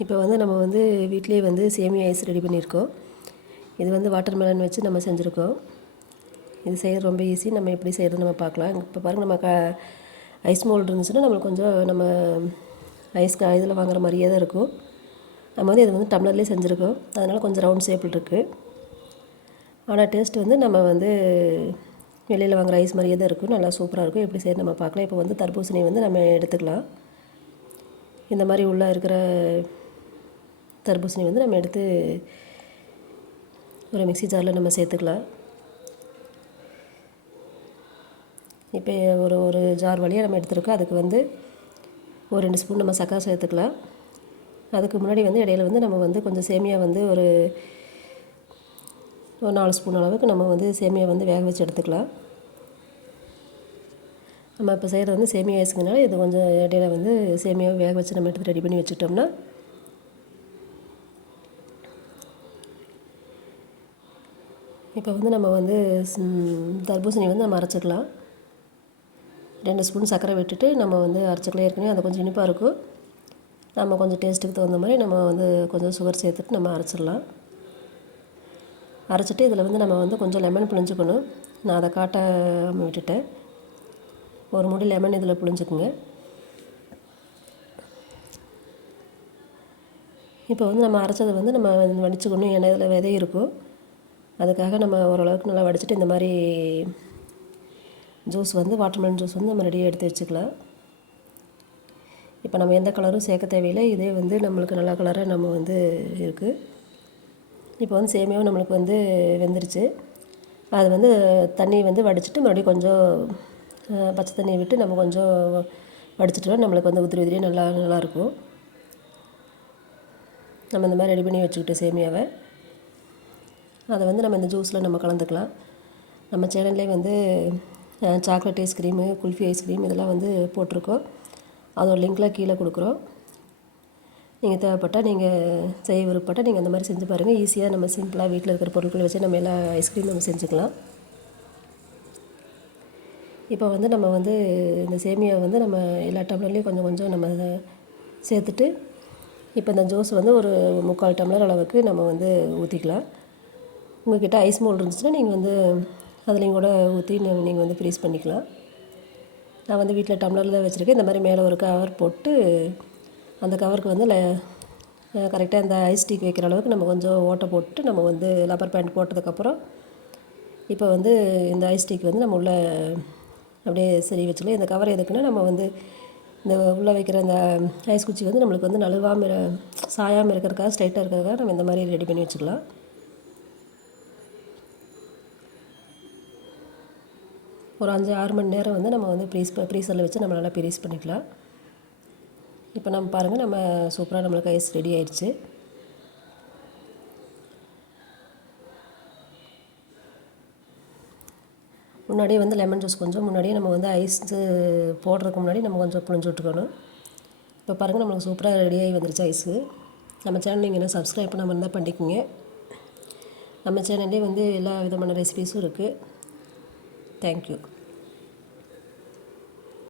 இப்போ வந்து நம்ம வந்து வீட்டிலேயே வந்து சேமியா ஐஸ் ரெடி பண்ணியிருக்கோம். இது வந்து வாட்டர் மெலன் வச்சு நம்ம செஞ்சுருக்கோம். இது செய்கிறது ரொம்ப ஈஸி. நம்ம எப்படி செய்கிறது நம்ம பார்க்கலாம். இப்போ பாருங்கள் நம்ம க ஐஸ் மோல்டு இருந்துச்சுன்னா நம்மளுக்கு கொஞ்சம் நம்ம ஐஸ் இதில் வாங்குற மாதிரியே தான் இருக்கும். நம்ம வந்து இது வந்து டம்ளர்லேயே செஞ்சுருக்கோம். அதனால் கொஞ்சம் ரவுண்ட் ஷேப்பில் இருக்குது ஆனால் டேஸ்ட் வந்து நம்ம வந்து வெளியில் வாங்குற ஐஸ் மாதிரியே தான் இருக்கும். நல்லா சூப்பராக இருக்கும். எப்படி செய்ய நம்ம பார்க்கலாம். இப்போ வந்து தர்பூசணி வந்து நம்ம எடுத்துக்கலாம். இந்த மாதிரி உள்ளே இருக்கிற தர்பூசணி வந்து நம்ம எடுத்து ஒரு மிக்ஸி ஜாரில் நம்ம சேர்த்துக்கலாம். இப்போ ஒரு ஒரு ஜார் வழியாக நம்ம எடுத்துருக்கோம். அதுக்கு வந்து ஒரு ரெண்டு ஸ்பூன் நம்ம சக்கரை சேர்த்துக்கலாம். அதுக்கு முன்னாடி வந்து இடையில வந்து நம்ம வந்து கொஞ்சம் சேமியா வந்து ஒரு ஒரு நாலு ஸ்பூன் அளவுக்கு நம்ம வந்து சேமியா வந்து வேக வச்சு எடுத்துக்கலாம். நம்ம இப்போ செய்கிறது வந்து சேமியா வயசுங்கனால இது கொஞ்சம் இடையில வந்து சேமியாவை வேக வச்சு நம்ம எடுத்து ரெடி பண்ணி வச்சுட்டோம்னா இப்போ வந்து நம்ம வந்து தர்பூசணி வந்து நம்ம அரைச்சிக்கலாம். ரெண்டு ஸ்பூன் சர்க்கரை விட்டுட்டு நம்ம வந்து அரைச்சிக்கலாம். ஏற்கனவே அது கொஞ்சம் இனிப்பாக இருக்கும். நம்ம கொஞ்சம் டேஸ்ட்டுக்கு தகுந்த மாதிரி நம்ம வந்து கொஞ்சம் சுகர் சேர்த்துட்டு நம்ம அரைச்சிடலாம். அரைச்சிட்டு இதில் வந்து நம்ம வந்து கொஞ்சம் லெமன் புழிஞ்சுக்கணும். நான் அதை காட்டாமல் விட்டுட்டேன். ஒரு முடி லெமன் இதில் புழிஞ்சுக்குங்க. இப்போ வந்து நம்ம அரைச்சதை வந்து நம்ம வடிச்சுக்கணும். ஏன்னா இதில் விதை இருக்கும். அதுக்காக நம்ம ஓரளவுக்கு நல்லா வடிச்சிட்டு இந்த மாதிரி ஜூஸ் வந்து வாட்டர்மெலன் ஜூஸ் வந்து நம்ம ரெடியாக எடுத்து வச்சுக்கலாம். இப்போ நம்ம எந்த கலரும் சேர்க்க தேவையில்லை. இதே வந்து நம்மளுக்கு நல்ல கலராக நம்ம வந்து இருக்குது இப்போ வந்து சேமியாவும் நம்மளுக்கு வந்து வெந்துருச்சு. அது வந்து தண்ணி வந்து வடிச்சிட்டு மறுபடியும் கொஞ்சம் பச்சை தண்ணியை விட்டு நம்ம கொஞ்சம் வடிச்சிட்டோம் நம்மளுக்கு வந்து உதிரி உதிரி நல்லா நல்லாயிருக்கும் நம்ம இந்த மாதிரி ரெடி பண்ணி வச்சுக்கிட்டு சேமியாவை. அதை வந்து நம்ம இந்த ஜூஸில் நம்ம கலந்துக்கலாம். நம்ம சேனல்லே வந்து சாக்லேட் ஐஸ்கிரீமு குல்ஃபி ஐஸ்கிரீம் இதெல்லாம் வந்து போட்டிருக்கோம். அதோட லிங்க்லாம் கீழே கொடுக்குறோம். நீங்கள் தேவைப்பட்டால் நீங்கள் செய்ய விருப்பப்பட்டால் நீங்கள் அந்த மாதிரி செஞ்சு பாருங்கள் ஈஸியாக நம்ம சிம்பிளாக வீட்டில் இருக்கிற பொருட்களை வச்சு நம்ம எல்லா ஐஸ்கிரீம் நம்ம செஞ்சுக்கலாம். இப்போ வந்து நம்ம வந்து இந்த சேமியா வந்து நம்ம எல்லா டம்ளர்லேயும் கொஞ்சம் கொஞ்சம் நம்ம சேர்த்துட்டு இப்போ இந்த ஜூஸ் வந்து ஒரு முக்கால் டம்ளர் அளவுக்கு நம்ம வந்து ஊற்றிக்கலாம் உங்கள்கிட்ட ஐஸ் மோல் இருந்துச்சுன்னா நீங்கள் வந்து அதுலேயும் கூட ஊற்றி நீங்கள் வந்து ஃப்ரீஸ் பண்ணிக்கலாம். நான் வந்து வீட்டில் டம்ளரில் தான் வச்சுருக்கேன். இந்த மாதிரி மேலே ஒரு கவர் போட்டு அந்த கவருக்கு வந்து கரெக்டாக இந்த ஐஸ் டீக் வைக்கிற அளவுக்கு நம்ம கொஞ்சம் ஓட்டை போட்டு நம்ம வந்து லப்பர் பேண்ட் போட்டதுக்கப்புறம் இப்போ வந்து இந்த ஐஸ் டீக் வந்து நம்ம உள்ளே அப்படியே சரி வச்சுக்கலாம். இந்த கவர் எதுக்குன்னா நம்ம வந்து இந்த உள்ளே வைக்கிற இந்த ஐஸ் குச்சி வந்து நம்மளுக்கு வந்து நழுவாமல் சாயாமல் இருக்கிறதுக்காக ஸ்ட்ரைட்டாக இருக்கிறதுக்காக நம்ம இந்த மாதிரி ரெடி பண்ணி வச்சுக்கலாம். ஒரு அஞ்சு ஆறு மணி நேரம் வந்து நம்ம வந்து ப்ரீஸ் ப்ரீசரில் வச்சு நம்ம நல்லா ப்ரீஸ் பண்ணிக்கலாம். இப்போ நம்ம பாருங்கள் நம்ம சூப்பராக நம்மளுக்கு ஐஸ் ரெடி ஆயிடுச்சு. முன்னாடியே வந்து லெமன் ஜூஸ் கொஞ்சம் முன்னாடியே நம்ம வந்து ஐஸ் போடுறதுக்கு முன்னாடி நம்ம கொஞ்சம் புழிஞ்சு விட்டுக்கணும். இப்போ பாருங்கள் நம்மளுக்கு சூப்பராக ரெடியாகி வந்துருச்சு ஐஸு நம்ம சேனல் நீங்கள் என்ன சப்ஸ்கிரைப் பண்ணாமல் இருந்தால் பண்ணிக்கோங்க. நம்ம சேனல்லே வந்து எல்லா விதமான ரெசிபீஸும் இருக்குது ಥ್ಯಾಂಕ್ ಯು